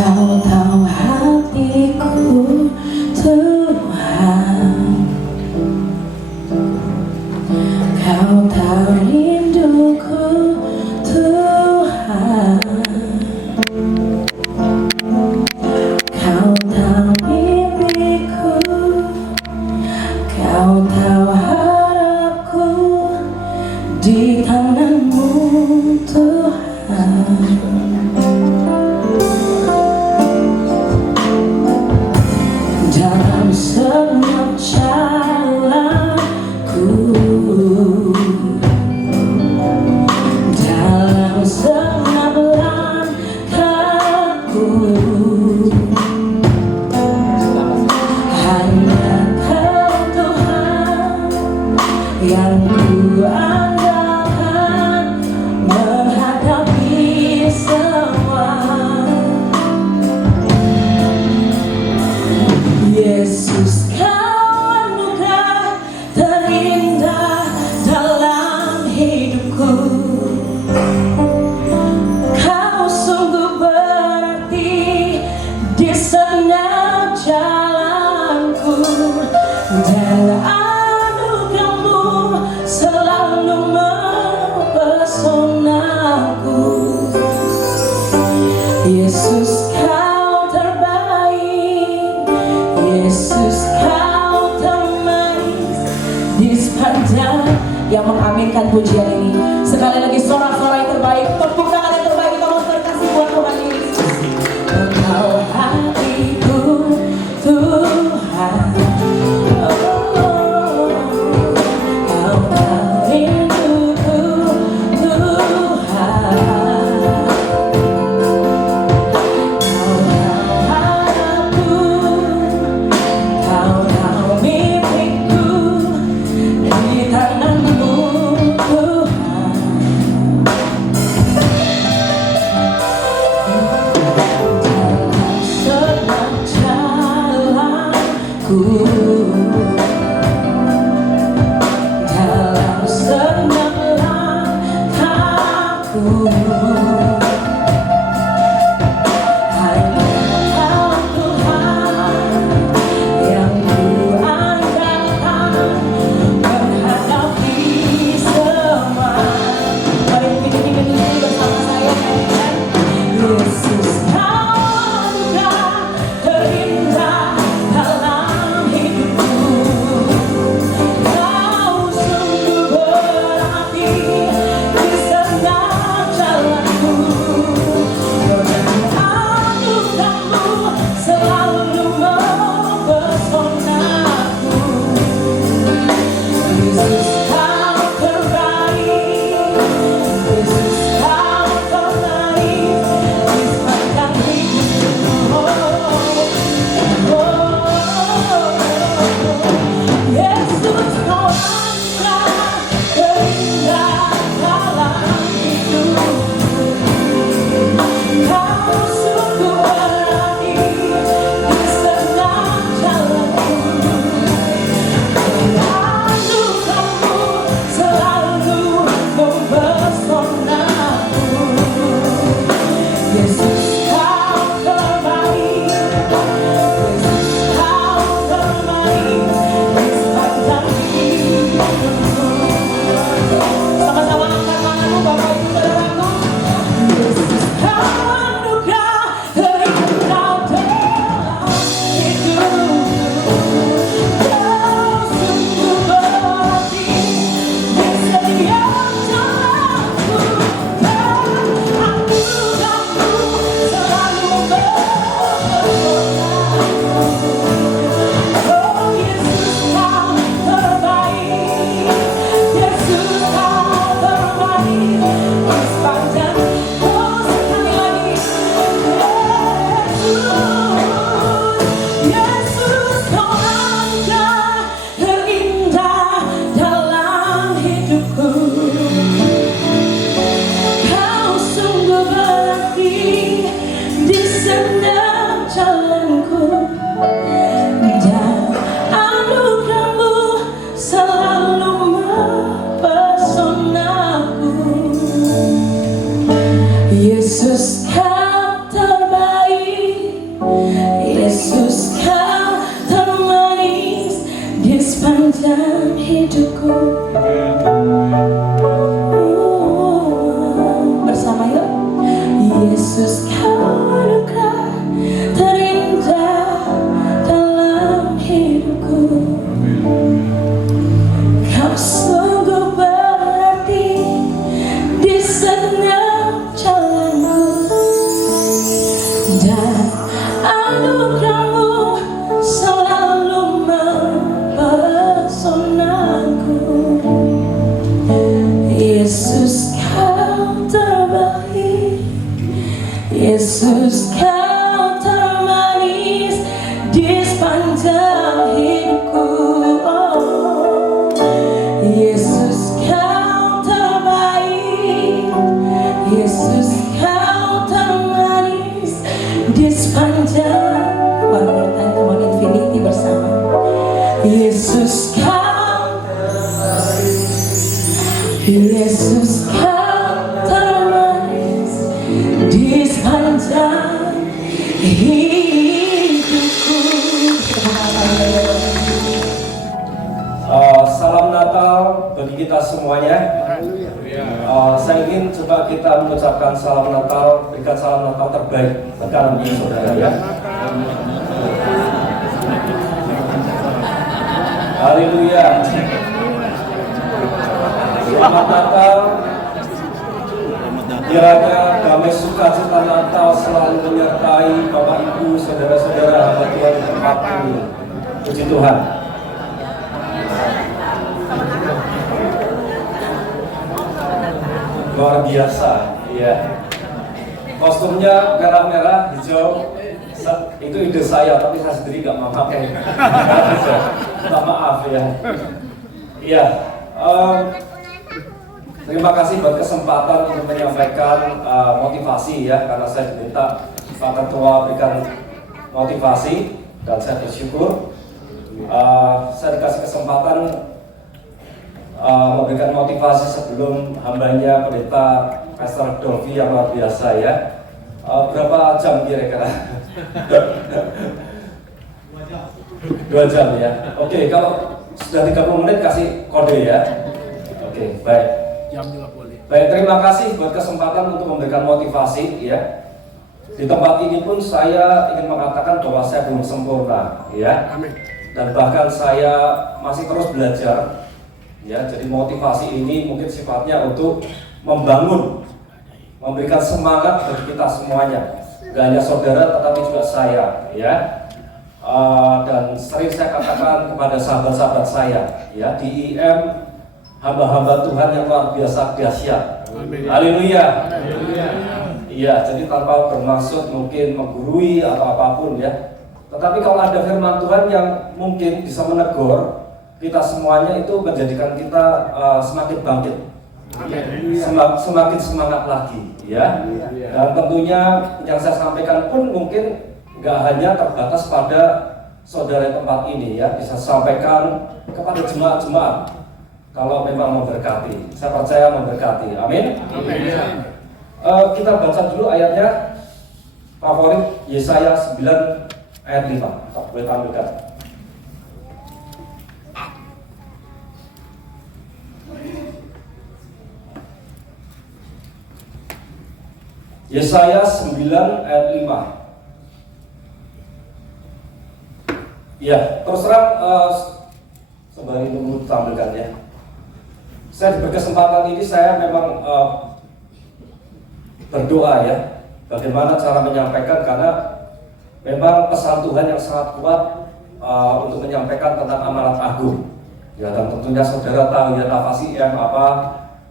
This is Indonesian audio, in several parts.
Kau tahu hatiku Tuhan, Kau tahu rinduku Tuhan, Kau tahu mimpiku, Kau tahu harapku di tangan-Mu Tuhan. Dalam setiap jalanku, dalam setiap langkahku, hanya Kau Tuhan yang ku andalkan menghadapi semua. Yesus, Kau anugerah terindah dalam hidupku. Kau sungguh berarti di setiap jalanku, dan anugerah-Mu selalu mempesonaku. Yesus, Kau terbaik. Yesus, Kau terbaik. Di sepanjang yang mengaminkan pujian ini, sekali lagi sorak-sorak yang terbaik, tepuk tangan yang terbaik kita mau terkasih buat Tuhan Yesus. Engkau hatiku Tuhan, Kau tahu rinduku Tuhan, Kau tahu harapku, Kau tahu mimpiku di tangan-Mu Tuhan. sepanjang hidupku. Bersama yuk. Yesus, kau anugerah terindah dalam hidupku. Kau sungguh berarti di setiap jalanku, dan anugerahmu selalu mempesonaku. Yesus, kau terbaik. Yesus, kau termanis di sepanjang hidupku. Oh, Yesus, kau terbaik. Yesus, kau termanis di sepanjang. One more time, come on, infinity bersama. Yesus, kau terbaik. Yesus, kau termanis di sepanjang hidupku. Salam Natal bagi kita semuanya. Saya ingin coba kita mengucapkan salam Natal, berikan salam Natal terbaik bagi saudara ya. Haleluya. Selamat Natal. Kiranya damai sukacita Natal selalu menyertai Bapak Ibu, saudara-saudara hamba Tuhan di tempat ini. Puji Tuhan. Luar biasa, ya. Kostumnya merah-merah, hijau. Itu ide saya, tapi saya sendiri nggak mau pakai. Minta maaf ya. Iya. Terima kasih buat kesempatan untuk menyampaikan motivasi ya, karena saya diminta Pak Ketua berikan motivasi dan saya bersyukur saya dikasih kesempatan memberikan motivasi sebelum hambanya Pendeta Pastor Dolvi yang luar biasa ya. Berapa jam kira-kira? 2 jam ya. Oke, kalau sudah 30 menit kasih kode ya. Oke, baik. Jam juga boleh. Baik, terima kasih buat kesempatan untuk memberikan motivasi ya. Di tempat ini pun saya ingin mengatakan bahwa saya belum sempurna ya. Amin. Dan bahkan saya masih terus belajar ya. Jadi motivasi ini mungkin sifatnya untuk membangun, memberikan semangat bagi kita semuanya. Gak hanya saudara tetapi juga saya ya. Dan sering saya katakan kepada sahabat-sahabat saya ya, di IM hamba-hamba Tuhan yang luar biasa dahsyat. Haleluya. Iya, jadi tanpa bermaksud mungkin menggurui atau apapun ya. Tetapi kalau ada firman Tuhan yang mungkin bisa menegur kita semuanya, itu menjadikan kita semakin bangkit, semakin semangat lagi ya. Dan tentunya yang saya sampaikan pun mungkin nggak hanya terbatas pada saudara tempat ini ya, bisa sampaikan kepada jemaat-jemaat kalau memang memberkati. Saya percaya memberkati. Amin. Kita baca dulu ayatnya favorit, Yesaya 9 ayat 5. Boleh tampilkan. Yesaya 9 ayat 5. Ya, terus terang sembari tunggu tampilkan ya. Saya diberi kesempatan ini, saya memang berdoa ya, bagaimana cara menyampaikan, karena memang pesan Tuhan yang sangat kuat untuk menyampaikan tentang amanat agung. Ya, dan tentunya saudara tahu ya, nafas IM apa,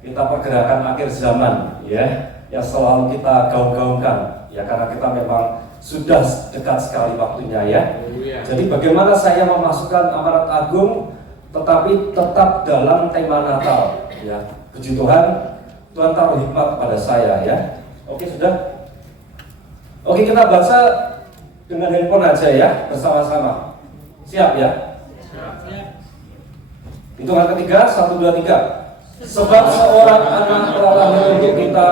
kita pergerakan akhir zaman ya, yang selalu kita gaung-gaungkan ya, karena kita memang sudah dekat sekali waktunya ya. Jadi bagaimana saya memasukkan amanat agung tetapi tetap dalam tema Natal ya. Puji Tuhan, Tuhan taruh hikmat kepada saya ya. Oke, sudah. Oke, kita baca dengan handphone aja ya, bersama-sama. Siap ya? Hitungan ketiga, 1, 2, 3. Sebab seorang anak telah lahir untuk kita,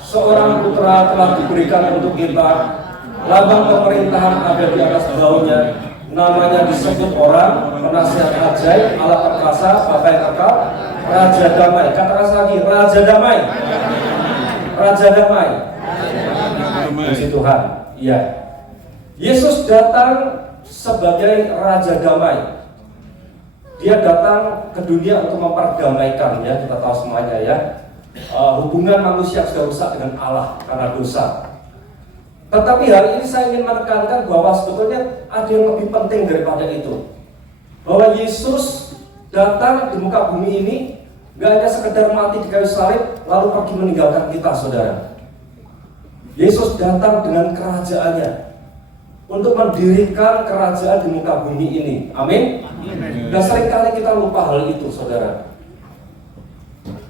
seorang putra telah diberikan untuk kita, lambang pemerintahan ada di atas baunya, namanya disebut orang, penasihat ajaib, Allah perkasa, Bapa yang kekal, Raja damai. Katakan lagi, Raja damai. Raja damai. Puji Tuhan. Iya. Yesus datang sebagai Raja damai. Dia datang ke dunia untuk memperdamaikan, ya, kita tahu semuanya, ya. Hubungan manusia sudah rusak dengan Allah karena dosa. Tetapi hari ini saya ingin menekankan bahwa sebetulnya ada yang lebih penting daripada itu. Bahwa Yesus datang di muka bumi ini gak hanya sekedar mati di kayu salib lalu pergi meninggalkan kita, saudara. Yesus datang dengan kerajaannya untuk mendirikan kerajaan di muka bumi ini. Amin. Dan seringkali kita lupa hal itu, saudara.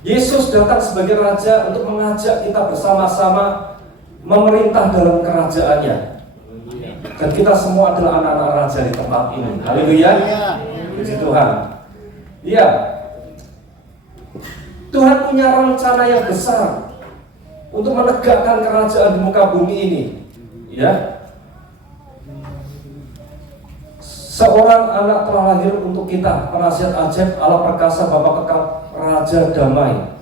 Yesus datang sebagai Raja untuk mengajak kita bersama-sama memerintah dalam kerajaannya. Dan kita semua adalah anak-anak Raja di tempat ini. Haleluya. Puji Tuhan. Iya. Tuhan punya rencana yang besar untuk menegakkan kerajaan di muka bumi ini. Ya. Seorang anak telah lahir untuk kita, penasihat ajaib, Allah perkasa, Bapa kekal, Raja damai.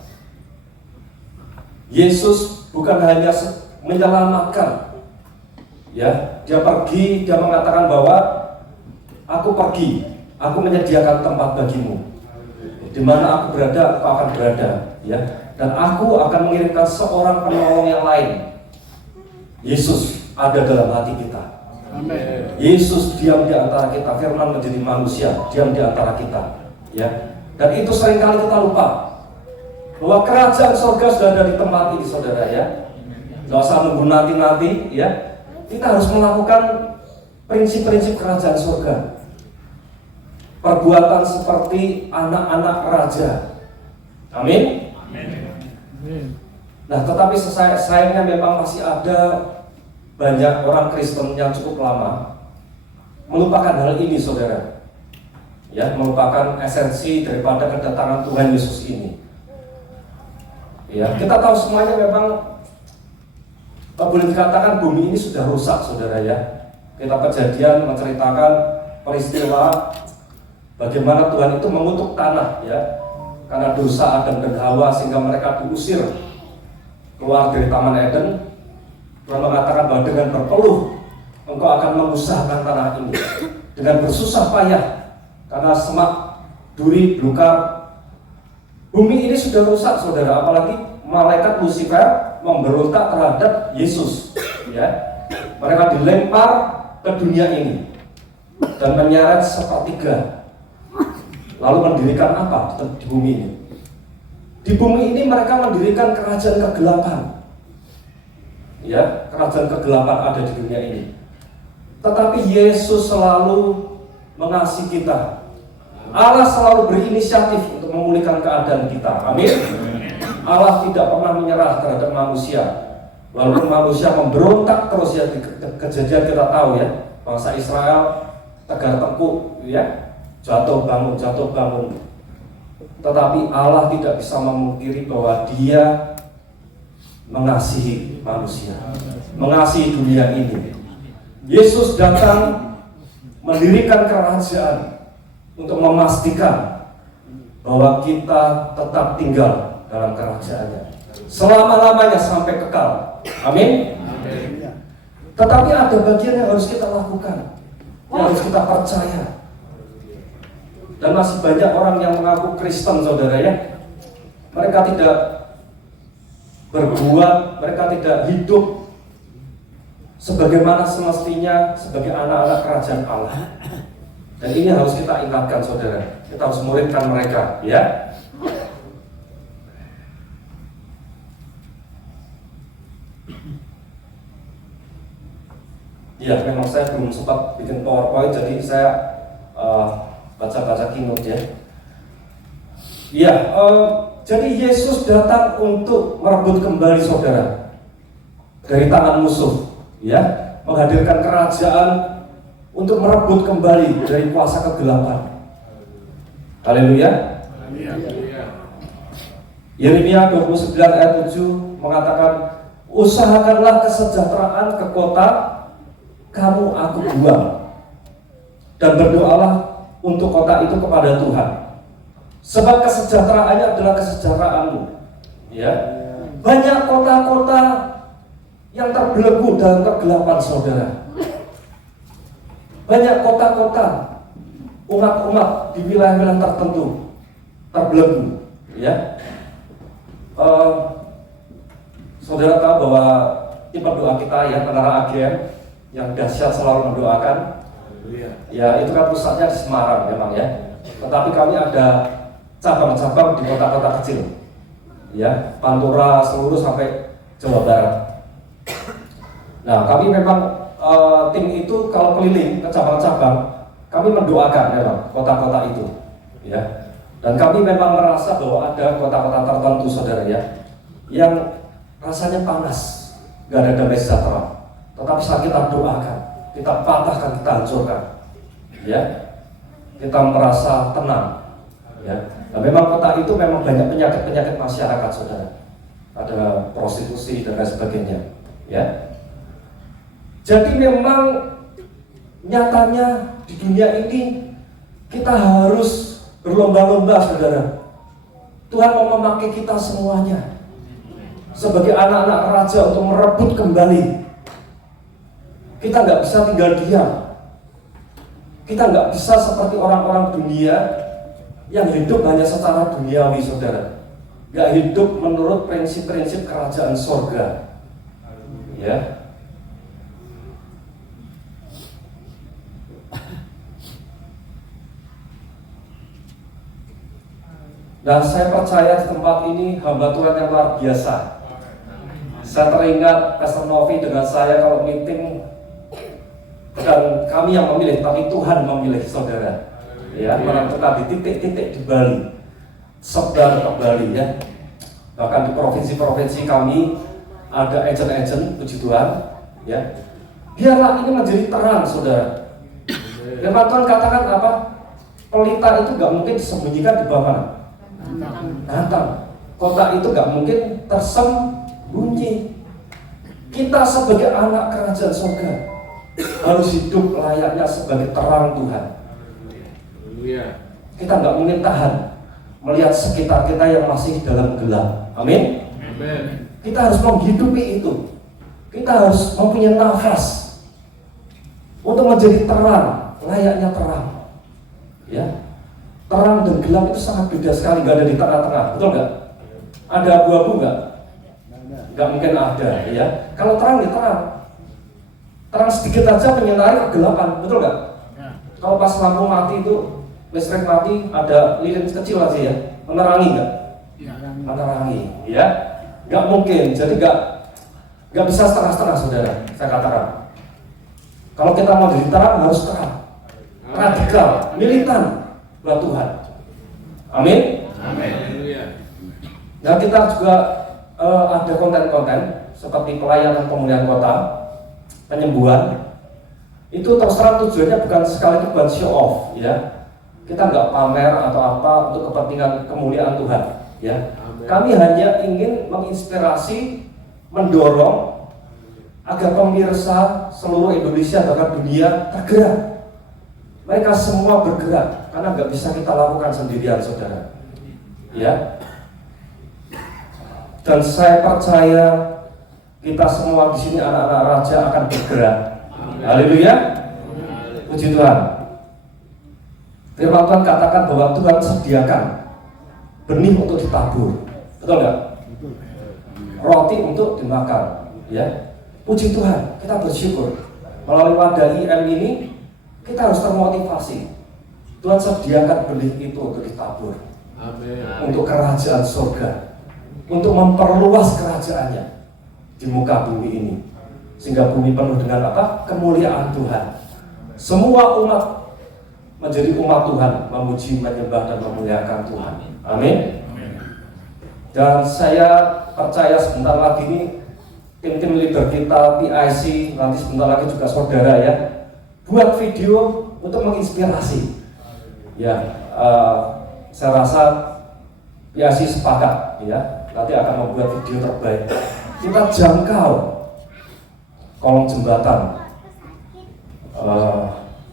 Yesus bukan hanya menyelamatkan, ya, dia pergi, dia mengatakan bahwa aku pergi, aku menyediakan tempat bagimu. Di mana aku berada, aku akan berada, ya. Dan aku akan mengirimkan seorang penolong yang lain. Yesus ada dalam hati kita. Amen. Yesus diam di antara kita, firman menjadi manusia, diam di antara kita, ya. Dan itu seringkali kita lupa bahwa kerajaan surga sudah ada di tempat ini, saudara, ya. Gak usah nunggu nanti-nanti, ya. Kita harus melakukan prinsip-prinsip kerajaan surga. Perbuatan seperti anak-anak raja. Amin. Nah, tetapi sayangnya memang masih ada banyak orang Kristen yang cukup lama melupakan hal ini, saudara. Ya, melupakan esensi daripada kedatangan Tuhan Yesus ini. Ya, kita tahu semuanya memang boleh dikatakan bumi ini sudah rusak, saudara, ya. Kita Kejadian menceritakan peristiwa bagaimana Tuhan itu mengutuk tanah, ya, karena dosa Adam dan Hawa sehingga mereka diusir keluar dari Taman Eden. Tuhan mengatakan bahwa dengan berpeluh engkau akan mengusahakan tanah ini, dengan bersusah payah karena semak, duri, belukar. Bumi ini sudah rusak, saudara, apalagi malaikat Lucifer memberontak terhadap Yesus, ya. Mereka dilempar ke dunia ini dan menyeret sepertiga, lalu mendirikan apa di bumi ini? Di bumi ini mereka mendirikan kerajaan kegelapan, ya, kerajaan kegelapan ada di dunia ini. Tetapi Yesus selalu mengasihi kita. Allah selalu berinisiatif untuk memulihkan keadaan kita. Amin. Allah tidak pernah menyerah terhadap manusia. Walaupun manusia memberontak terus, ya, di Kejadian kita tahu, ya, bangsa Israel tegar tengkuk, ya, jatuh bangun. Tetapi Allah tidak bisa memungkiri bahwa Dia mengasihi manusia, mengasihi dunia ini. Yesus datang mendirikan kerajaan untuk memastikan bahwa kita tetap tinggal dalam kerajaannya selama-lamanya sampai kekal. Amin. Tetapi ada bagian yang harus kita lakukan, yang harus kita percaya. Dan masih banyak orang yang mengaku Kristen, saudara, ya. Mereka tidak berbuat, mereka tidak hidup sebagaimana semestinya sebagai anak-anak kerajaan Allah. Dan ini harus kita ingatkan, saudara. Kita harus muridkan mereka, ya. Ya, memang saya belum sempat bikin PowerPoint, jadi saya baca-baca keynote, ya. Ya, jadi Yesus datang untuk merebut kembali, saudara, dari tangan musuh, ya, menghadirkan kerajaan untuk merebut kembali dari kuasa kegelapan. Haleluya. Yeremia 29 ayat 7 mengatakan, usahakanlah kesejahteraan ke kota kamu aku buang, dan berdoalah untuk kota itu kepada Tuhan. Sebab kesejahteraannya adalah kesejahteraanmu. Ya. Banyak kota-kota yang terbelenggu dalam kegelapan, saudara. Banyak kota-kota, umat-umat di wilayah-wilayah tertentu terbelenggu. Ya. Saudara tahu bahwa tipe doa kita ya, Menara AGM yang dahsyat selalu mendoakan. Ya, itu kan pusatnya di Semarang memang ya. Tetapi kami ada cabang-cabang di kota-kota kecil, ya, Pantura seluruh sampai Jawa Barat. Nah, kami memang tim itu kalau keliling ke cabang-cabang, kami mendoakan memang kota-kota itu, ya. Dan kami memang merasa bahwa ada kota-kota tertentu, saudara ya, yang rasanya panas, gak ada damai sejahtera. Tetapi saat kita doakan, kita patahkan, kita hancurkan, ya, kita merasa tenang, ya. Nah, memang kota itu memang banyak penyakit-penyakit masyarakat, saudara. Ada prostitusi dan lain sebagainya, ya. Jadi memang nyatanya di dunia ini kita harus berlomba-lomba, saudara. Tuhan mau memakai kita semuanya sebagai anak-anak raja untuk merebut kembali. Kita nggak bisa tinggal diam. Kita nggak bisa seperti orang-orang dunia yang hidup hanya secara duniawi, saudara. Nggak hidup menurut prinsip-prinsip kerajaan sorga, ya. Dan saya percaya di tempat ini hamba Tuhan yang luar biasa. Saya teringat Pastor Novi dengan saya kalau meeting, dan kami yang memilih, tapi Tuhan memilih, saudara. Ya, menentukan di titik-titik di Bali, sebar ke Bali, ya. Bahkan di provinsi-provinsi kami ada agent-agent, puji Tuhan, ya. Biarlah ini menjadi terang, saudara. Firman Tuhan katakan apa? Pelita itu gak mungkin disembunyikan di bawah mana? Gantang. Kota itu gak mungkin tersembunyi. Kita sebagai anak kerajaan surga harus hidup layaknya sebagai terang Tuhan. Kita gak mungkin tahan melihat sekitar kita yang masih dalam gelap. Amin. Kita harus menghidupi itu. Kita harus mempunyai nafas untuk menjadi terang, layaknya terang, ya. Terang dan gelap itu sangat beda sekali, nggak ada di tengah-tengah, betul nggak? Ada abu-abu nggak? Nggak mungkin ada, ya. Kalau terang ya terang, terang sedikit aja menyinari kegelapan, betul nggak? Kalau pas lampu mati itu, listrik mati, ada lilin kecil aja ya, menerangi nggak? Menerangi, ya. Nggak mungkin, jadi nggak bisa setengah-setengah, saudara. Saya katakan, kalau kita mau jadi terang harus terang, radikal, militan buat Tuhan. Amin. Amin. Nah, kita juga ada konten-konten seperti pelayanan pemulihan kota, penyembuhan. Itu terus terang tujuannya bukan sekali itu buat show off, ya. Kita nggak pamer atau apa untuk kepentingan kemuliaan Tuhan, ya. Kami hanya ingin menginspirasi, mendorong agar pemirsa seluruh Indonesia bahkan dunia tergerak. Mereka semua bergerak karena nggak bisa kita lakukan sendirian, saudara. Ya. Dan saya percaya kita semua di sini anak-anak raja akan bergerak. Haleluya. Puji Tuhan. Firman Tuhan katakan bahwa Tuhan sediakan benih untuk ditabur, betul nggak? Roti untuk dimakan. Ya. Puji Tuhan. Kita bersyukur melalui wadah IM ini. Kita harus termotivasi. Tuhan sediakan benih itu untuk ditabur. Amin. Untuk kerajaan surga, untuk memperluas kerajaannya di muka bumi ini, sehingga bumi penuh dengan apa? Kemuliaan Tuhan. Semua umat menjadi umat Tuhan, memuji, menyembah, dan memuliakan Tuhan. Amin. Dan saya percaya sebentar lagi ini tim-tim leader kita, PIC, nanti sebentar lagi juga saudara ya, buat video untuk menginspirasi. Ya, saya rasa PIC sepakat ya, nanti akan membuat video terbaik. Kita jangkau kolong jembatan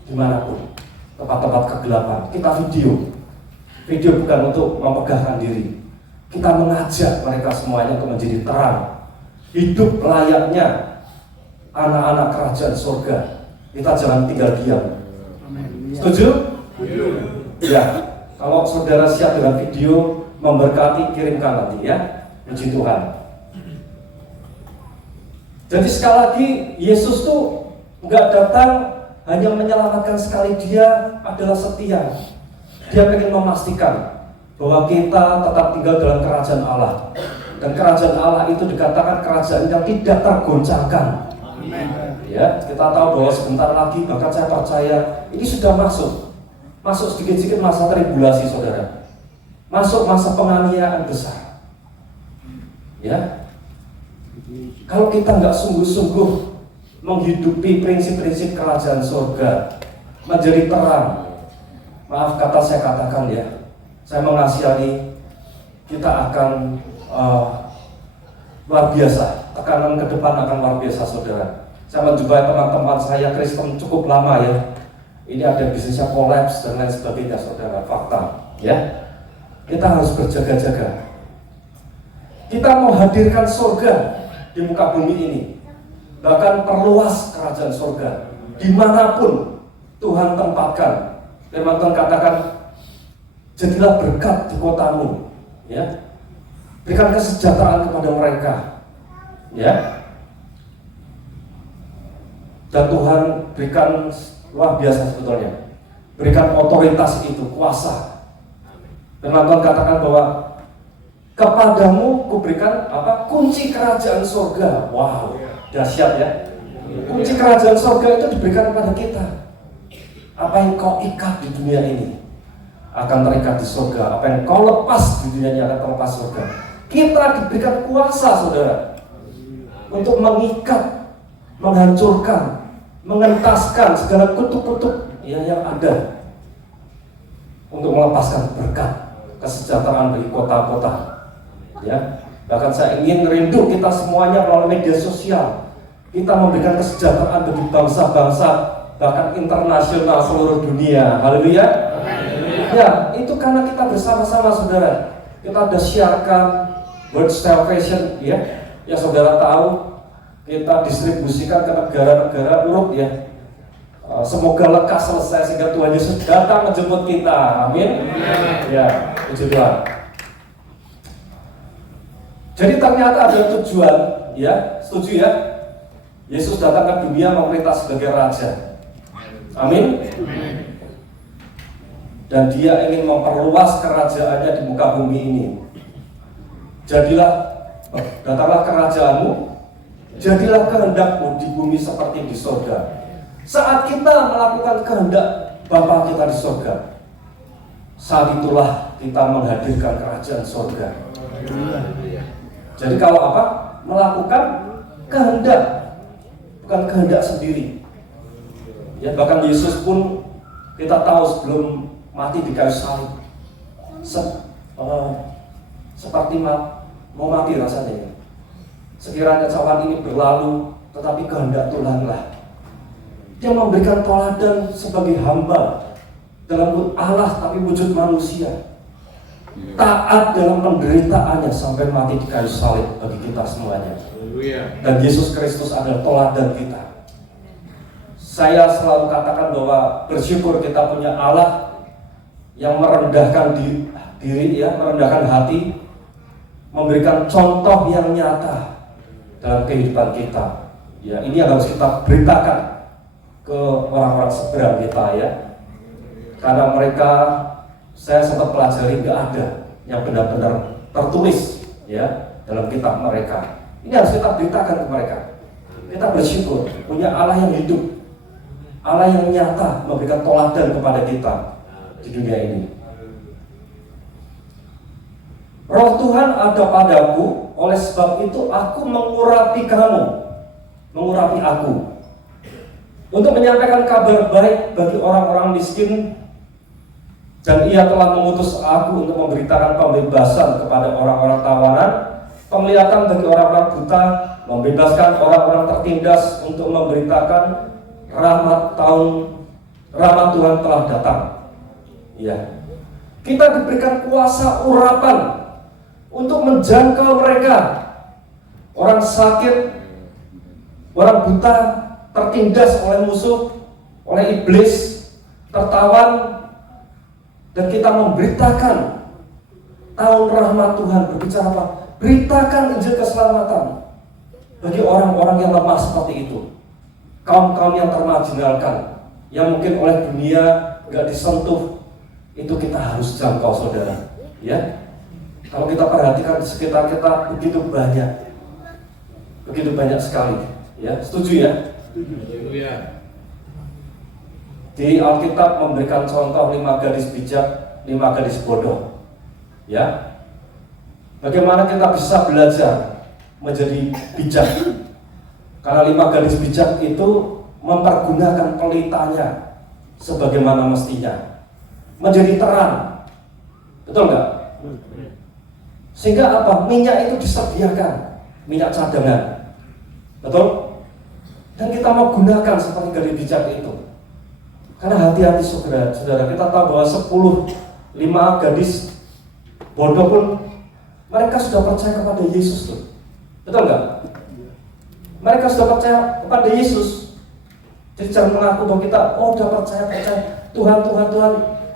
dimanapun, tempat-tempat kegelapan. Kita video bukan untuk memegahkan diri. Kita mengajak mereka semuanya untuk menjadi terang, hidup layaknya anak-anak kerajaan surga. Kita jangan tinggal diam. Setuju? Ya. Kalau saudara siap dengan video memberkati, kirimkan nanti ya. Puji Tuhan. Jadi sekali lagi, Yesus tuh nggak datang hanya menyelamatkan sekali, dia adalah setia. Dia ingin memastikan bahwa kita tetap tinggal dalam kerajaan Allah. Dan kerajaan Allah itu dikatakan kerajaan yang tidak tergoncangkan. Ya, kita tahu bahwa sebentar lagi, bahkan saya percaya ini sudah masuk sedikit-sedikit masa tribulasi, saudara. Masuk masa penganiayaan besar. Ya, kalau kita nggak sungguh-sungguh menghidupi prinsip-prinsip kerajaan surga, menjadi terang, maaf kata saya katakan ya, saya mengasihani, kita akan luar biasa, tekanan ke depan akan luar biasa, saudara. Saya menjumpai teman-teman saya Kristen cukup lama ya, ini ada bisnisnya kolaps dan lain sebagainya, saudara, fakta ya. Kita harus berjaga-jaga. Kita mau hadirkan surga di muka bumi ini, bahkan perluas kerajaan surga dimanapun Tuhan tempatkan. Memang Tuhan katakan, jadilah berkat di kotamu, ya. Berikan kesejahteraan kepada mereka, ya. Dan Tuhan berikan luar biasa sebetulnya, berikan otoritas itu, kuasa. Memang Tuhan katakan bahwa kepadamu kuberikan apa? Kunci kerajaan surga. Wow, dahsyat ya. Kunci kerajaan surga itu diberikan kepada kita. Apa yang kau ikat di dunia ini akan terikat di surga. Apa yang kau lepas di dunia ini akan terlepas surga. Kita diberikan kuasa, saudara, untuk mengikat, menghancurkan, mengentaskan segala kutuk-kutuk yang ada, untuk melepaskan berkat, kesejahteraan bagi kota-kota. Ya, bahkan saya ingin rindu kita semuanya melalui media sosial, kita memberikan kesejahteraan bagi bangsa-bangsa, bahkan internasional seluruh dunia. Haleluya. Ya, itu karena kita bersama-sama, saudara. Kita ada siarkan World Salvation, ya, yang saudara tahu, kita distribusikan ke negara-negara urut, ya. Semoga lekas selesai sehingga Tuhan Yesus datang menjemput kita. Amin. Ya, puji Tuhan. Jadi ternyata ada tujuan, ya, setuju ya? Yesus datang ke dunia memerintah sebagai raja. Amin. Dan dia ingin memperluas kerajaannya di muka bumi ini. Datanglah kerajaanmu, jadilah kehendakmu di bumi seperti di surga. Saat kita melakukan kehendak Bapa kita di surga, saat itulah kita menghadirkan kerajaan surga. Jadi kalau apa? Melakukan kehendak, bukan kehendak sendiri. Ya, bahkan Yesus pun kita tahu sebelum mati di kayu salib, seperti mau mati rasanya. Sekiranya cawan ini berlalu, tetapi kehendak Tuhanlah. Dia memberikan teladan sebagai hamba dalam wujud Allah tapi wujud manusia. Taat dalam penderitaannya sampai mati di kayu salib bagi kita semuanya. Dan Yesus Kristus adalah teladan kita. Saya selalu katakan bahwa bersyukur kita punya Allah yang merendahkan diri, ya, merendahkan hati, memberikan contoh yang nyata dalam kehidupan kita. Ya, ini yang harus kita beritakan ke orang-orang seberang kita, ya. Karena mereka, saya sempat pelajari, nggak ada yang benar-benar tertulis, ya, dalam kitab mereka. Ini harus kita beritakan ke mereka. Kita bersyukur punya Allah yang hidup, Allah yang nyata memberikan teladan kepada kita di dunia ini. Roh Tuhan ada padaku, oleh sebab itu aku mengurapi kamu, mengurapi aku, untuk menyampaikan kabar baik bagi orang-orang miskin, dan ia telah mengutus aku untuk memberitakan pembebasan kepada orang-orang tawanan, penglihatan bagi orang-orang buta, membebaskan orang-orang tertindas, untuk memberitakan rahmat tahun rahmat Tuhan telah datang. Ya. Kita diberikan kuasa urapan untuk menjangkau mereka. Orang sakit, orang buta, tertindas oleh musuh, oleh iblis, tertawan, dan kita memberitakan tahun rahmat Tuhan. Berbicara apa? Beritakan Injil keselamatan bagi orang-orang yang lemah seperti itu, kaum-kaum yang termarginalkan, yang mungkin oleh dunia nggak disentuh. Itu kita harus jangkau, saudara. Ya, kalau kita perhatikan di sekitar kita begitu banyak sekali. Ya, setuju ya? Di Alkitab memberikan contoh 5 gadis bijak, 5 gadis bodoh. Ya, bagaimana kita bisa belajar menjadi bijak? Karena 5 gadis bijak itu mempergunakan pelitanya sebagaimana mestinya, menjadi terang, betul nggak? Sehingga apa? Minyak itu disediakan, minyak cadangan, betul? Dan kita mau gunakan seperti gadis bijak itu. Karena hati-hati saudara, kita tahu bahwa 5 gadis bodoh pun mereka sudah percaya kepada Yesus tuh, betul nggak? Mereka sudah percaya kepada Yesus. Jadi jangan mengaku bahwa kita udah percaya Tuhan,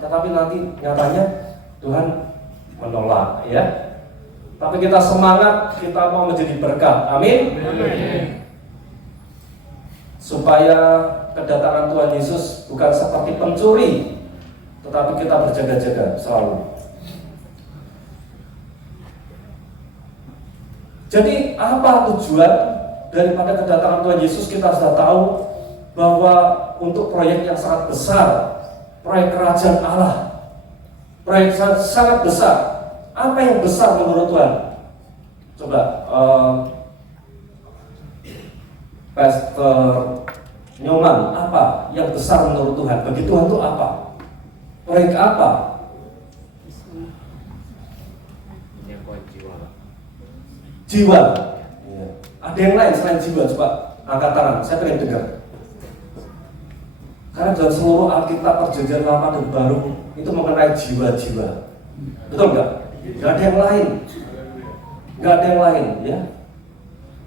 tetapi nanti nyatanya Tuhan menolak, ya. Tapi kita semangat, kita mau menjadi berkat. Amin. Supaya kedatangan Tuhan Yesus bukan seperti pencuri, tetapi kita berjaga-jaga selalu. Jadi apa tujuan daripada kedatangan Tuhan Yesus? Kita sudah tahu bahwa untuk proyek yang sangat besar, proyek kerajaan Allah, proyek sangat besar. Apa yang besar menurut Tuhan? Coba Pastor Nyoman, apa yang besar menurut Tuhan? Bagi Tuhan itu apa? Proyek apa? Jiwa. Ada yang lain selain jiwa? Coba angkat tangan, saya pengen dengar. Karena dalam seluruh Alkitab Perjanjian Lama dan Baru itu mengenai jiwa-jiwa. Betul nggak? Nggak ada yang lain. Nggak ada yang lain, ya.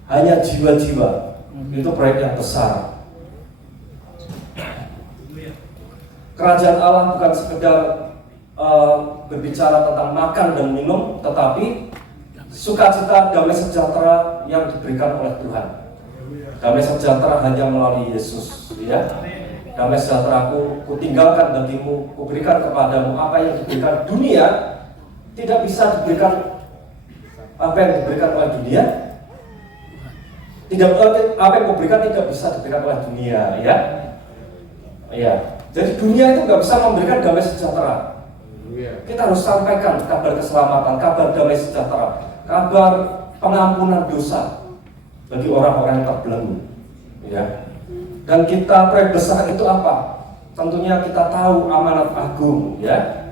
Hanya jiwa-jiwa. Itu proyek yang besar. Kerajaan Allah bukan sekedar berbicara tentang makan dan minum, tetapi sukacita, damai sejahtera yang diberikan oleh Tuhan. Damai sejahtera hanya melalui Yesus, ya. Damai sejahtera-Ku tinggalkan bagimu, Ku berikan kepadamu. Apa yang diberikan dunia tidak bisa diberikan. Apa yang diberikan oleh dunia tidak, apa yang Ku berikan tidak bisa diberikan oleh dunia, ya. Ya. Jadi dunia itu nggak bisa memberikan damai sejahtera. Kita harus sampaikan kabar keselamatan, kabar damai sejahtera, kabar pengampunan dosa bagi orang-orang yang terbelenggu, ya. Dan kita proyek besar itu apa? Tentunya kita tahu amanat agung, ya.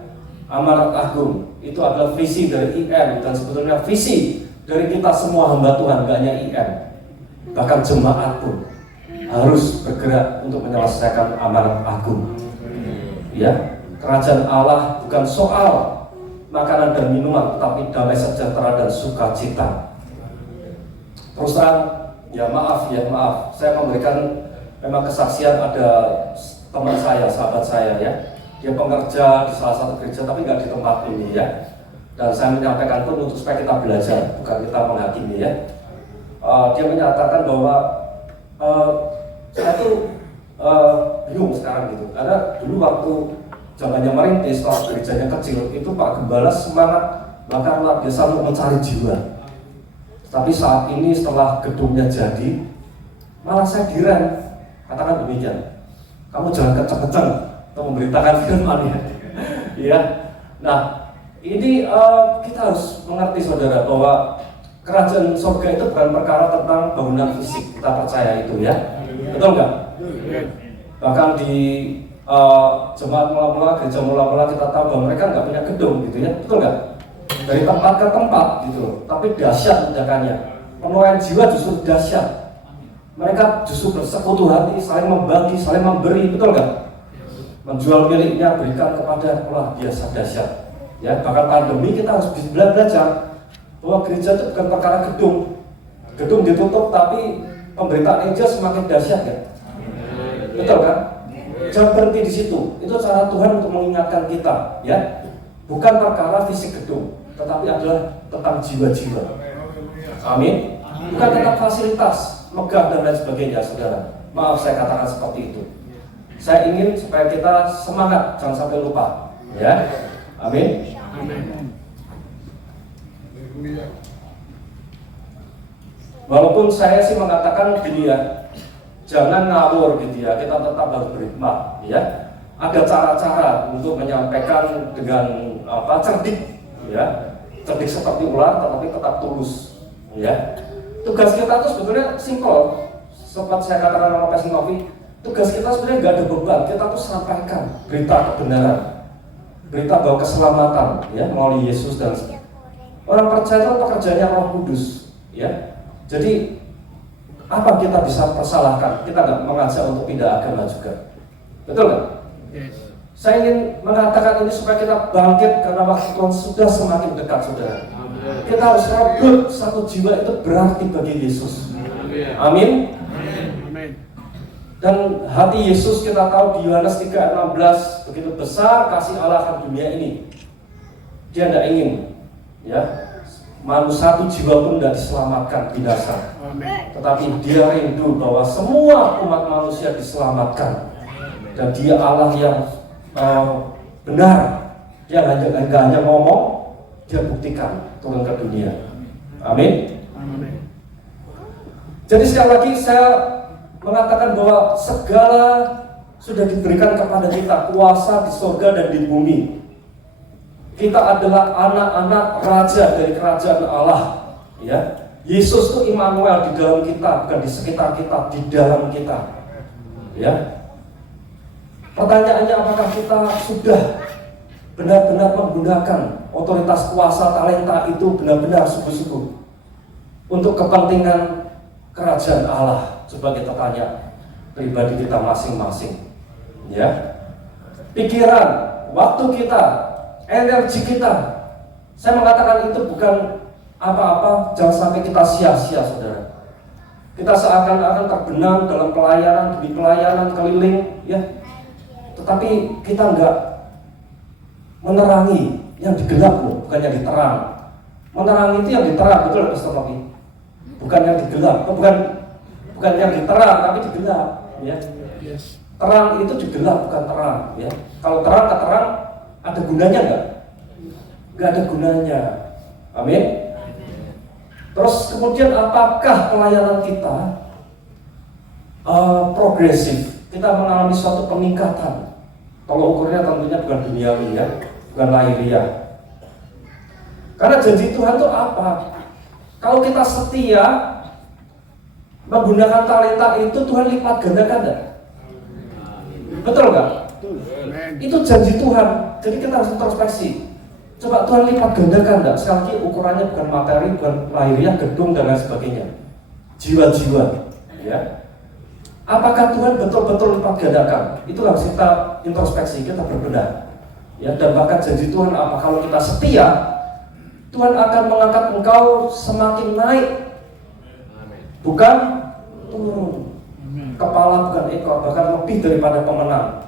Amanat agung itu adalah visi dari IM, dan sebetulnya visi dari kita semua hamba Tuhan, gak hanya IM, bahkan jemaat pun harus bergerak untuk menyelesaikan amanat agung, ya. Kerajaan Allah bukan soal makanan dan minuman, tetapi damai sejahtera dan sukacita. Terus terang, ya maaf, saya memberikan memang kesaksian. Ada teman saya, sahabat saya, ya, dia pengerja di salah satu gereja, tapi nggak di tempat ini, ya. Dan saya menyampaikan pun untuk supaya kita belajar, bukan kita menghakimi, ya. Dia menyatakan bahwa saya tuh bingung sekarang gitu, karena dulu waktu zamannya merintis, setelah gerejanya kecil, itu Pak Gembala semangat bahkan luar biasa untuk mencari jiwa. Tapi saat ini setelah gedungnya jadi, malah saya direm, katakan demikian, kamu jangan kenceng-kenceng untuk memberitakan firman, ya. Ya. Nah, ini kita harus mengerti saudara bahwa kerajaan surga itu bukan perkara tentang bangunan fisik, kita percaya itu, ya. Betul nggak? Bahkan di jemaat mula-mula, gereja mula-mula, kita tahu bahwa mereka nggak punya gedung, gitu, ya. Betul nggak? Dari tempat ke tempat, gitu. Tapi dahsyat ledakannya. Penuaian jiwa justru dahsyat. Mereka justru bersekutu hati, saling membagi, saling memberi, betul nggak? menjual miliknya berikan kepada luar biasa dahsyat. Ya, bahkan pandemi kita harus belajar bahwa gereja itu bukan perkara gedung. Gedung ditutup tapi pemberitaan Injil semakin dahsyat ya. Betul kan? Jangan berhenti di situ. Itu cara Tuhan untuk mengingatkan kita, ya. Bukan perkara fisik gedung, tetapi adalah tentang jiwa-jiwa. Amin. Bukan tentang fasilitas, megah dan lain sebagainya, saudara. Maaf saya katakan seperti itu. Saya ingin supaya kita semangat, jangan sampai lupa, ya. Amin. Walaupun saya sih mengatakan gini ya, jangan ngawur gitu ya, kita tetap harus berhikmat, ya. Ada cara-cara untuk menyampaikan dengan cerdik, ya, cerdik seperti ular, tetapi tetap tulus, ya. Tugas kita itu sebetulnya simpel, sempat saya katakan sama Passing Coffee, tugas kita sebenarnya nggak ada beban, kita tuh sampaikan berita kebenaran, berita bahwa keselamatan, ya, melalui Yesus dan orang percaya itu pekerjaannya Roh Kudus, ya. Jadi apa kita bisa persalahkan? Kita nggak mengajak untuk pindah agama juga, betul nggak? Yes. Saya ingin mengatakan ini supaya kita bangkit karena waktu Tuhan sudah semakin dekat, saudara. Amen. Kita harus rebut satu jiwa itu berarti bagi Yesus. Amin. Amin. Dan hati Yesus kita tahu di Yohanes 3:16 begitu besar kasih Allah akan dunia ini. Dia tidak ingin, ya, manusia satu jiwa pun tidak diselamatkan binasa. Amen. Tetapi dia rindu bahwa semua umat manusia diselamatkan. Dan dia Allah yang benar. Dia nggak hanya ngomong, dia buktikan turun ke dunia. Amin. Amin. Jadi sekali lagi saya mengatakan bahwa segala sudah diberikan kepada kita, kuasa di surga dan di bumi. Kita adalah anak-anak raja dari kerajaan Allah, ya. Yesus itu Immanuel di dalam kita, bukan di sekitar kita, di dalam kita, ya. Pertanyaannya, apakah kita sudah benar-benar menggunakan otoritas kuasa talenta itu benar-benar sungguh-sungguh untuk kepentingan kerajaan Allah? Coba kita tanya pribadi kita masing-masing, ya. Pikiran, waktu kita, energi kita, saya mengatakan itu bukan apa-apa, jangan sampai kita sia-sia, saudara. Kita seakan-akan terbenam dalam pelayanan demi pelayanan keliling, ya. Tetapi kita enggak menerangi yang digelap loh, bukan yang diterang. Menerangi itu yang diterang, betul Pastor Rocky? Bukan yang digelap, bukan yang diterang, tapi digelap, ya. Terang itu digelap, bukan terang, ya. Kalau terang ke terang, ada gunanya enggak? Enggak ada gunanya. Amin. Terus kemudian apakah pelayanan kita progresif? Kita mengalami suatu peningkatan. Kalau ukurnya tentunya bukan duniawi, ya, bukan lahiriah. Karena janji Tuhan itu apa? Kalau kita setia menggunakan talenta itu, Tuhan lipat gandakan enggak? Betul nggak? Itu janji Tuhan. Jadi kita harus introspeksi. Coba Tuhan lipat gandakan enggak? Sekali lagi ukurannya bukan materi, bukan lahiriah, gedung dan lain sebagainya. Jiwa-jiwa, ya. Apakah Tuhan betul-betul lipat gandakan? Itu harus kita introspeksi, kita berbenah, ya. Dan bahkan janji Tuhan apa? Kalau kita setia, Tuhan akan mengangkat engkau semakin naik, bukan turun. Kepala bukan ekor, bahkan lebih daripada pemenang,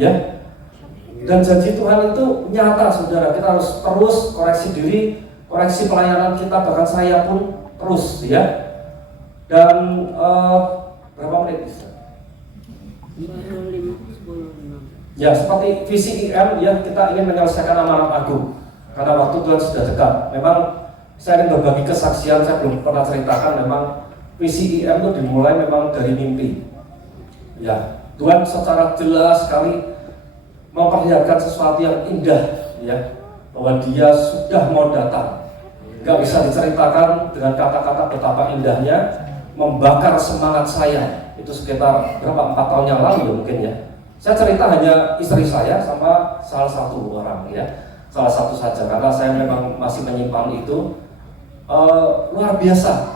ya. Dan janji Tuhan itu nyata, saudara. Kita harus terus koreksi diri, koreksi pelayanan kita, bahkan saya pun terus, ya. Dan berapa menit bisa? Ya, seperti visi IM, ya, kita ingin menyelesaikan amanat agung karena waktu Tuhan sudah dekat. Memang saya ingin berbagi kesaksian, saya belum pernah ceritakan. Memang visi IM itu dimulai memang dari mimpi, ya. Tuhan secara jelas sekali memperlihatkan sesuatu yang indah, ya, bahwa Dia sudah mau datang. Gak bisa diceritakan dengan kata-kata betapa indahnya, membakar semangat saya. Itu sekitar berapa, 4 tahun yang lalu ya mungkin, ya. Saya cerita hanya istri saya sama salah satu orang, ya, salah satu saja, karena saya memang masih menyimpan itu. Luar biasa.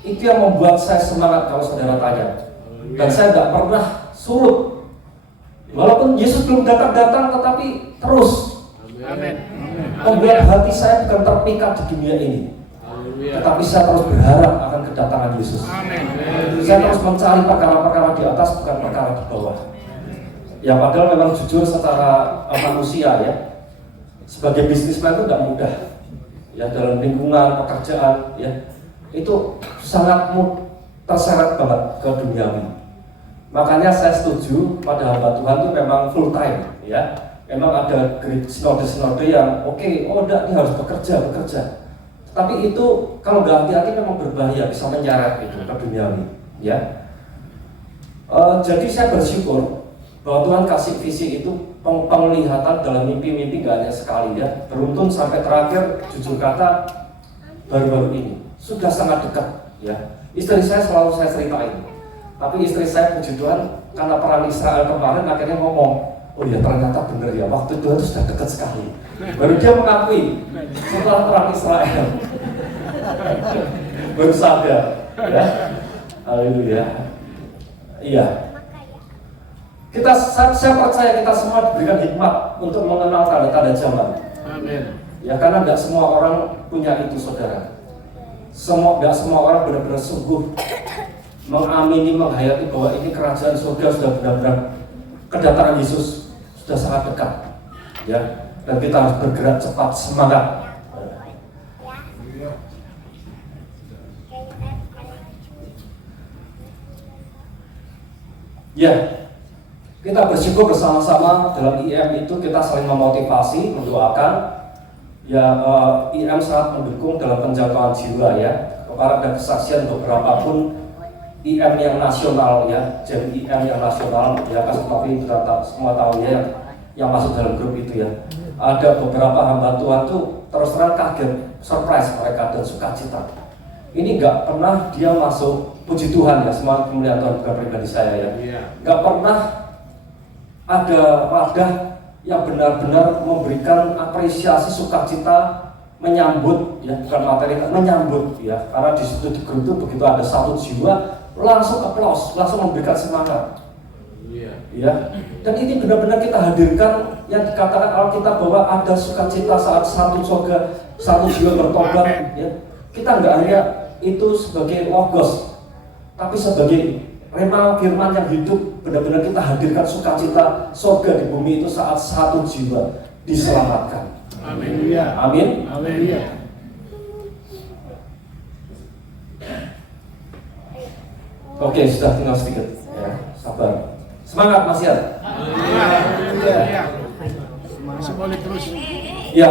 Itu yang membuat saya semangat kalau saudara tanya. Dan saya gak pernah surut Walaupun Yesus belum datang-datang, tetapi terus Amin. membuat hati saya bukan terpikat di dunia ini, tetapi saya terus berharap akan kedatangan Yesus. Saya terus mencari perkara-perkara di atas, bukan perkara di bawah. Ya padahal memang jujur secara manusia ya, sebagai bisnismen itu tidak mudah. Ya dalam lingkungan pekerjaan ya, itu sangat terseret banget ke duniawi. Makanya saya setuju pada hamba Tuhan itu memang full time ya. Memang ada sinode-sinode yang oke, oh enggak, ini harus bekerja. Tapi itu kalau nggak hati-hati memang berbahaya, bisa menyeret gitu ke duniawi ya. Jadi saya bersyukur bahwa Tuhan kasih visi itu, penglihatan dalam mimpi-mimpi gak hanya sekali ya. Beruntun sampai terakhir, jujur kata baru-baru ini sudah sangat dekat ya. Istri saya selalu saya ceritain, tapi istri saya puji Tuhan karena perang Israel kemarin akhirnya ngomong, oh ya ternyata benar ya, waktu Tuhan itu sudah dekat sekali. Baru dia mengakui setelah perang Israel baru sadar ya. Haleluya. Iya. Saya percaya kita semua diberikan hikmat untuk mengenal tanda-tanda zaman. Amin. Ya karena tidak semua orang punya itu, saudara. Tidak semua orang benar-benar sungguh mengamini, menghayati bahwa ini kerajaan surga sudah benar-benar, kedatangan Yesus sudah sangat dekat. Ya, dan kita harus bergerak cepat, semangat. Ya. Kita bersyukur bersama-sama dalam IM itu kita saling memotivasi, mendoakan. Ya, IM sangat mendukung dalam penjangkauan jiwa ya. Kemarin ada kesaksian beberapa pun IM yang nasional ya, jadi IM yang nasional ya, tapi kita semua tahu ya yang masuk dalam grup itu ya. Ada beberapa hamba Tuhan tuh terus terang kaget, surprise mereka dan sukacita. Ini nggak pernah dia masuk, puji Tuhan ya, semua kemuliaan Tuhan bukan pribadi saya ya. Nggak pernah ada wadah yang benar-benar memberikan apresiasi, sukacita, menyambut ya, bukan materi, menyambut ya. Karena di situ di grup itu begitu ada satu jiwa langsung applause, langsung memberikan semangat. Ya. Dan ini benar-benar kita hadirkan yang dikatakan Alkitab bahwa ada sukacita saat satu jiwa bertobat ya. Kita nggak hanya itu sebagai logos, tapi sebagai rema firman yang hidup, benar-benar kita hadirkan sukacita surga di bumi itu saat satu jiwa diselamatkan. Amin. Amin. Amin. Oke, sudah tinggal sedikit ya, sabar. Semangat Mas Yan. Semangat terus. Ya,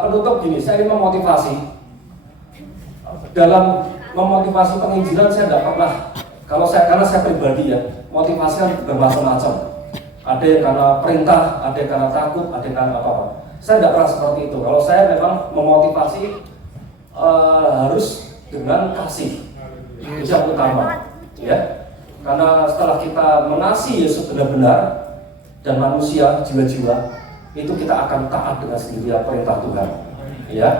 penutup gini, saya ingin memotivasi. Dalam memotivasi penginjilan saya tidak pernah, karena saya pribadi ya, motivasi kan bermacam-macam. Ada yang karena perintah, ada yang karena takut, ada yang karena apa-apa. Saya tidak pernah seperti itu. Kalau saya memang memotivasi harus dengan kasih, itu yang utama, ya. Karena setelah kita mengasihi Yesus benar-benar dan manusia jiwa-jiwa, itu kita akan taat dengan sendirinya perintah Tuhan, ya.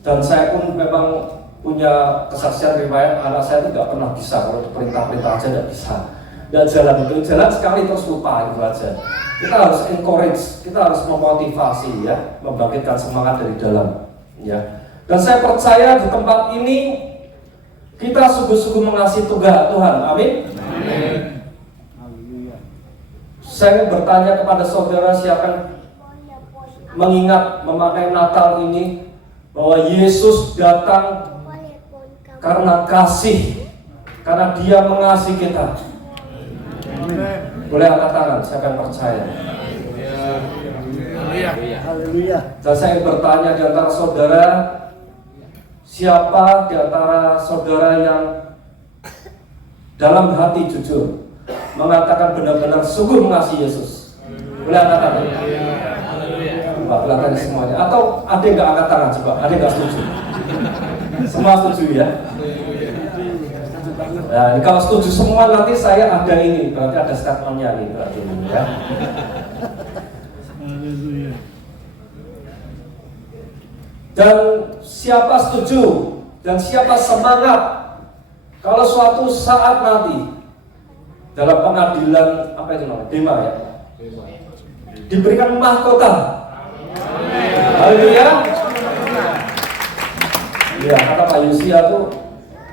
Dan saya pun memang punya kesaksian riwayat anak saya tidak pernah bisa kalau perintah-perintah aja tidak bisa. Dan jalan sekali terus lupa itu aja. Kita harus encourage, kita harus memotivasi ya, membangkitkan semangat dari dalam ya. Dan saya percaya di tempat ini kita sungguh-sungguh mengasihi Tuhan. Amin. Amin. Saya ingin bertanya kepada saudara, siapa mengingat memaknai Natal ini bahwa Yesus datang karena kasih, karena Dia mengasihi kita. Boleh angkat tangan, siapa yang percaya? Haleluya. Dan saya ingin bertanya di antara saudara, siapa di antara saudara yang dalam hati jujur mengatakan benar-benar sungguh mengasihi Yesus? Boleh angkat tangan? Coba kelihatan semuanya. Atau ada yang nggak angkat tangan? Coba, ada yang nggak setuju? Semua setuju ya? Nah, kalau setuju semua nanti saya ada ini, berarti ada statementnya nih berarti ini ya. Dan siapa setuju dan siapa semangat kalau suatu saat nanti dalam pengadilan apa itu namanya? Bema ya. Diberikan mahkota. Haleluya. Ya, kata Pak Yusia tuh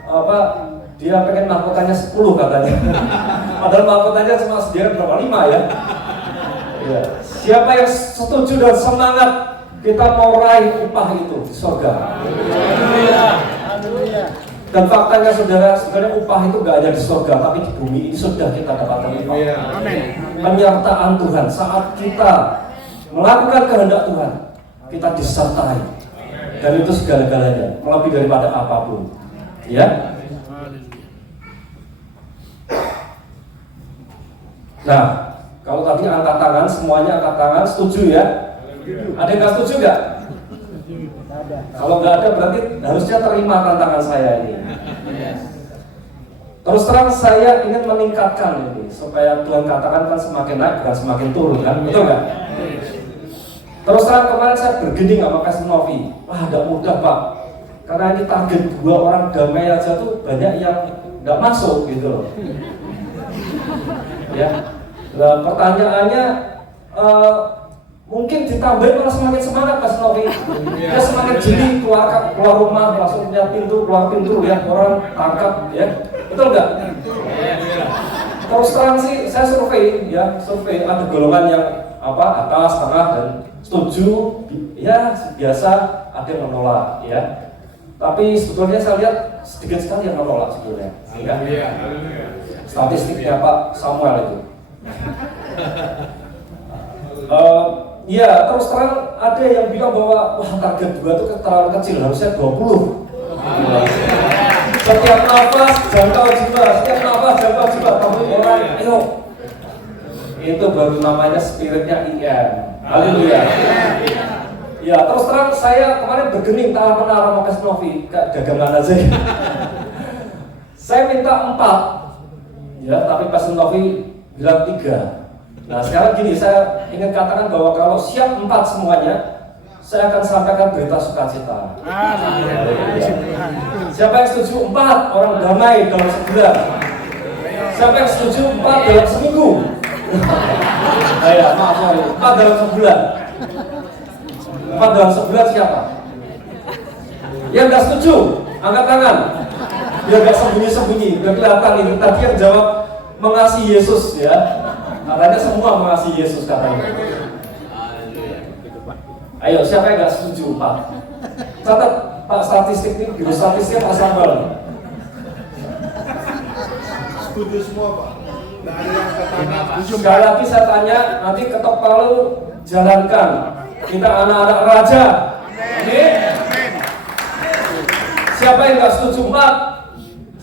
apa? Dia pengen mahkotanya 10 katanya. Padahal mahkotanya cuma sediakan berapa? 5 ya. Ya. Siapa yang setuju dan semangat kita mau raih upah itu di surga? Dan faktanya saudara, sebenarnya upah itu gak ada di surga, tapi di bumi ini sudah kita dapatkan upah. Penyertaan Tuhan saat kita melakukan kehendak Tuhan, kita disertai. Dan itu segala-galanya, lebih daripada apapun. Ya. Nah, kalau tadi angkat tangan, semuanya angkat tangan, setuju ya? Ada yang gak setuju gak? Kalau nggak ada berarti harusnya terima tantangan saya ini. Terus terang saya ingin meningkatkan ini supaya Tuhan katakan kan semakin naik bukan semakin turun kan, betul nggak? Terus terang kemarin saya bergending sama Pastor Novi. Wah, tidak mudah Pak, karena ini target 2 orang damai aja tuh banyak yang nggak masuk gitu loh. Ya, nah, pertanyaannya mungkin ditambahin malah semakin semangat Mas Novi. Dia semakin jeli keluar rumah, langsung lihat pintu, keluar pintu, lihat orang, tangkap ya. Betul nggak? Terus terang sih saya survei ada golongan yang apa atas, tengah dan setuju ya biasa, ada yang menolak ya. Tapi sebetulnya saya lihat sedikit sekali yang menolak sebetulnya. Ya. Statistiknya Pak Samuel itu. Ya, terus terang ada yang bilang bahwa wah target 2 itu terlalu kecil, harusnya 20. Setiap nafas jangkau jiwa, setiap nafas jangkau jiwa, kamu orang, ayo. Itu baru namanya spiritnya IM. Haleluya. Ya, terus terang saya kemarin bergening tawar-menawar sama Pastor Novi, dagangan aja. Saya minta 4, ya, tapi Pastor Novi bilang 3. Nah sekarang gini, saya ingin katakan bahwa kalau siap 4 semuanya, saya akan sampaikan berita sukacita. Siapa yang setuju 4 orang damai dalam sebulan? Siapa yang setuju 4 dalam seminggu? Maaf sorry, 4 dalam sebulan. 4 dalam sebulan siapa? Yang nggak setuju, angkat tangan. Biar nggak sembunyi-sembunyi, biar kelihatan ini. Tadi yang jawab mengasihi Yesus ya. Katanya semua mengasihi Yesus katanya. Ayo, siapa yang nggak setuju Pak? Catat Pak statistik ini, biro statistiknya Pak Samuel. Setuju semua Pak. Tidak ada yang kata Sekali lagi saya tanya, nanti ketok palu jalankan. Kita anak-anak raja. Amin. Siapa yang nggak setuju Pak?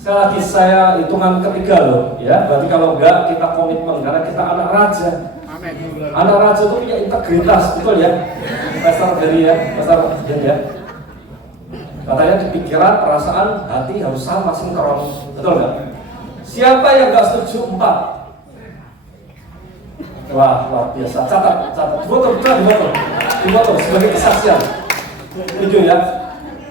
Sekali lagi saya hitungan ketiga loh, ya. Berarti kalau enggak kita komitmen karena kita anak raja. Amin. Anak raja itu punya integritas, betul ya? Pastor dari ya, Pastor Jen ya. Katanya di pikiran, perasaan, hati harus sama sinkron, betul nggak? Siapa yang nggak setuju 4? Wah, luar biasa. Catat. Difoto sebagai kesaksian. Video ya.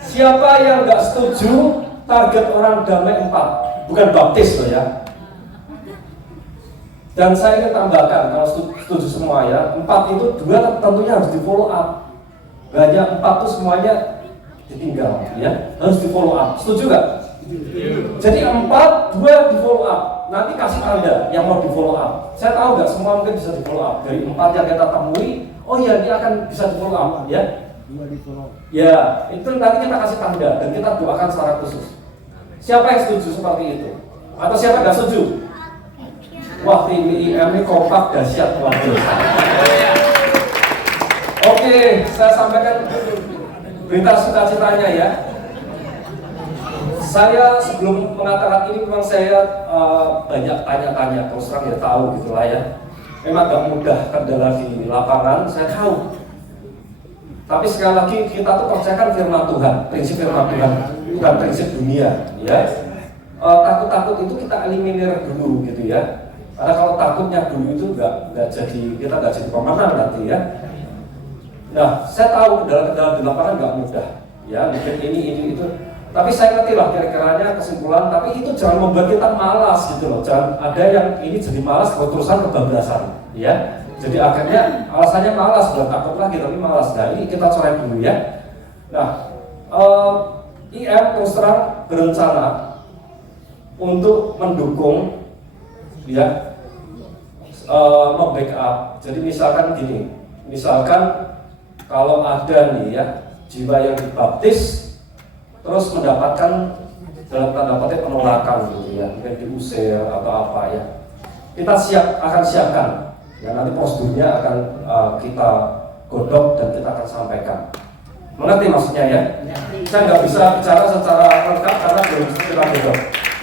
Siapa yang nggak setuju? Target orang damai 4, bukan baptis loh ya. Dan saya ingin tambahkan, kalau setuju semua ya, 4 itu 2 tentunya harus di follow up. Banyak 4 itu semuanya ditinggal ya, harus di follow up. Setuju nggak? Jadi 4, 2 di follow up. Nanti kasih tanda yang mau di follow up. Saya tahu nggak semua mungkin bisa di follow up. Dari 4 yang kita temui, oh iya dia akan bisa di follow up ya. Ya, itu nanti kita kasih tanda dan kita doakan secara khusus. Siapa yang setuju seperti itu? Atau siapa nggak setuju? Wah, tim IM ini kompak dahsyat luar biasa. Oke, saya sampaikan berita sukacitanya ya. Saya sebelum mengatakan ini memang saya banyak tanya-tanya, terus terang ya tahu gitulah ya. Memang gak mudah kendala di lapangan, saya tahu. Tapi sekali lagi kita tuh percayakan firman Tuhan, prinsip firman Tuhan, bukan prinsip dunia, ya. Takut-takut itu kita eliminir dulu gitu ya. Karena kalau takutnya dulu itu nggak jadi, kita nggak jadi pemenang nanti ya. Nah, saya tahu kendala-kendala di lapangan nggak mudah, ya. Mungkin ini itu. Tapi saya ngerti lah kira-kiranya kesimpulan, tapi itu jangan membuat kita malas gitu loh. Jangan ada yang ini jadi malas terusan kebablasan, ya. Jadi akhirnya alasannya malas, bukan takut lagi tapi malas. Nah ini kita coret dulu ya. Nah, IM terus terang berencana untuk mendukung, ya, membackup. Jadi misalkan gini, misalkan kalau ada nih ya jiwa yang dibaptis terus mendapatkan dalam tanda petik penolakan gitu ya, mungkin diusir atau apa ya, kita akan siapkan ya, nanti prosedurnya akan kita godok dan kita akan sampaikan. Mengerti maksudnya ya? Saya nggak bisa bicara secara lengkap karena belum kita godok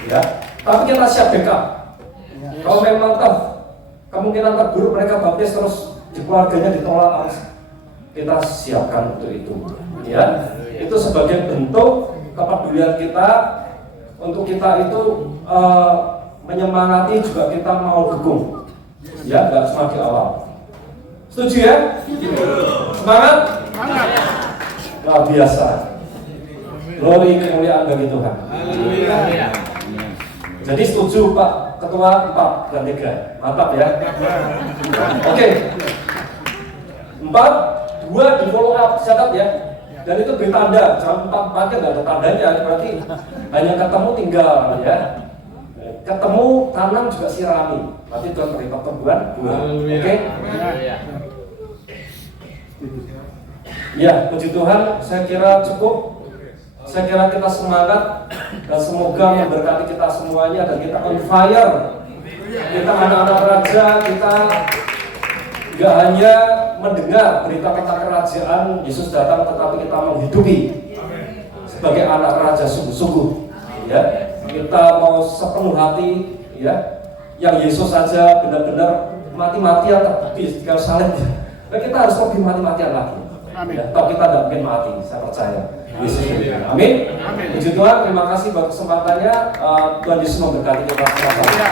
ya, tapi kita siap backup. Kalau memang kemungkinan terburuk mereka baptis terus di keluarganya ditolak, kita siapkan untuk itu ya. Itu sebagai bentuk kepedulian kita untuk kita itu menyemangati juga kita mau dukung ya, nggak cuma di awal. Setuju ya? Semangat? Luar biasa. Glory kemuliaan bagi Tuhan. Jadi setuju Pak Ketua 4 dan 3. Mantap ya. Oke. 4, 2 di follow up, catat ya. Dan itu beri tanda, jangan 4-4-nya nggak ada tandanya, berarti hanya ketemu tinggal ya. Ketemu tanam juga sirami. Nanti Tuhan beri pertumbuhan 2. Oke? Ya, puji Tuhan, saya kira cukup. Saya kira kita semangat dan semoga memberkati kita semuanya dan kita on fire. Kita anak-anak raja, kita nggak hanya mendengar berita tentang kerajaan Yesus datang, tetapi kita menghidupi sebagai anak raja sungguh-sungguh. Ya, kita mau sepenuh hati, ya, yang Yesus saja benar-benar mati-matian terbukti di kayu salib. Nah, kita harus lebih mati-matian lagi. Ya, tapi kita tidak mungkin mati, saya percaya. Yesus Amin. Puji Tuhan, terima kasih buat kesempatannya. Tuhan Yesus memberkati kita semua.